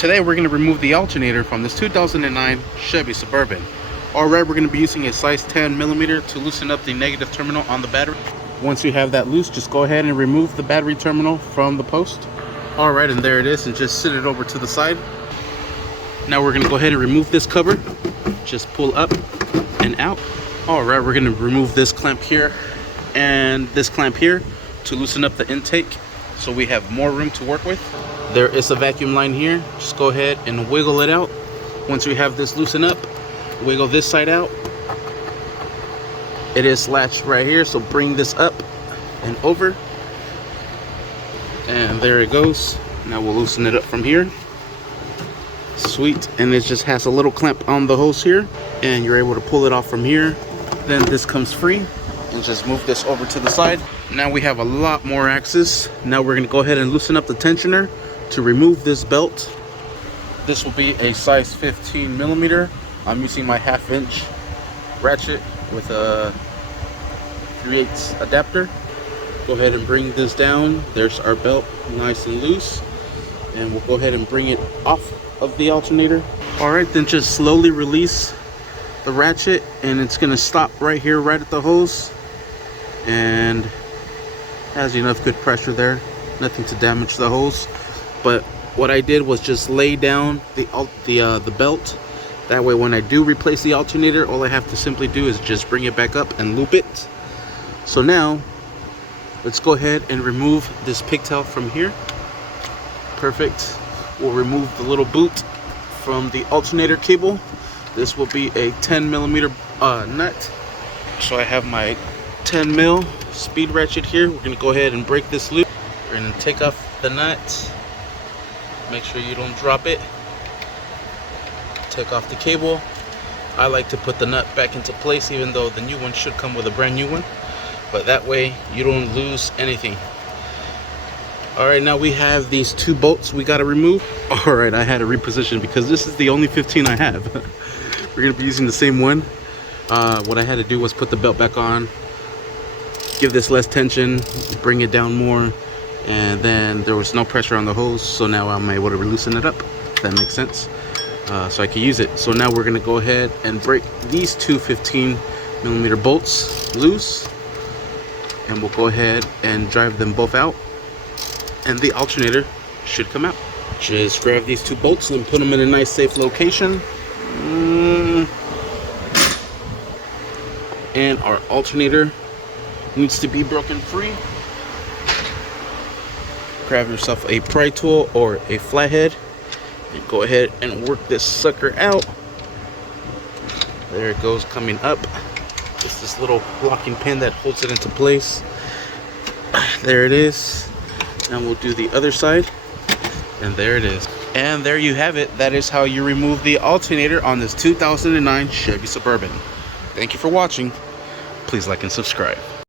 Today we're going to remove the alternator from this 2009 Chevy Suburban. Alright, we're going to be using a size 10 millimeter to loosen up the negative terminal on the battery. Once you have that loose, just go ahead and remove the battery terminal from the post. Alright, and there it is, and just sit it over to the side. Now we're going to go ahead and remove this cover. Just pull up and out. Alright, we're going to remove this clamp here and this clamp here to loosen up the intake so we have more room to work with. There is a vacuum line here. Just go ahead and wiggle it out. Once we have this loosened up, wiggle this side out. It is latched right here, so bring this up and over. And there it goes. Now we'll loosen it up from here. Sweet. And it just has a little clamp on the hose here, and you're able to pull it off from here. Then this comes free, and just move this over to the side. Now we have a lot more axes. Now we're going to go ahead and loosen up the tensioner to remove this belt. This will be a size 15 millimeter. I'm using my 1/2 inch ratchet with a 3/8 adapter. Go ahead and bring this down. There's our belt, nice and loose. And we'll go ahead and bring it off of the alternator. Alright, then just slowly release the ratchet, and it's going to stop right here, right at the hose. And has enough good pressure there, nothing to damage the hose. But what I did was just lay down the belt. That way when I do replace the alternator, all I have to simply do is just bring it back up and loop it. So now let's go ahead and remove this pigtail from here. Perfect. We'll remove the little boot from the alternator cable. This will be a 10 millimeter nut. So I have my 10 mil speed ratchet here. We're going to go ahead and break this loop. We're going to take off the nut. Make sure you don't drop it. Take off the cable. I like to put the nut back into place, even though the new one should come with a brand new one, but that way you don't lose anything. Alright, now we have these 2 bolts we got to remove. Alright, I had to reposition because this is the only 15 I have. We're going to be using the same one. What I had to do was put the belt back on, give this less tension, bring it down more, and then there was no pressure on the hose, so now I'm able to loosen it up, if that makes sense. So I can use it. So now we're going to go ahead and break these 2 15 millimeter bolts loose, and we'll go ahead and drive them both out, and the alternator should come out. Just grab these 2 bolts and put them in a nice safe location. And our alternator needs to be broken free. Grab yourself a pry tool or a flathead and go ahead and work this sucker out. There it goes, coming up. It's this little locking pin that holds it into place. There it is. And we'll do the other side, and there it is. And there you have it. That is how you remove the alternator on this 2009 Chevy Suburban. Thank you for watching. Please like and subscribe.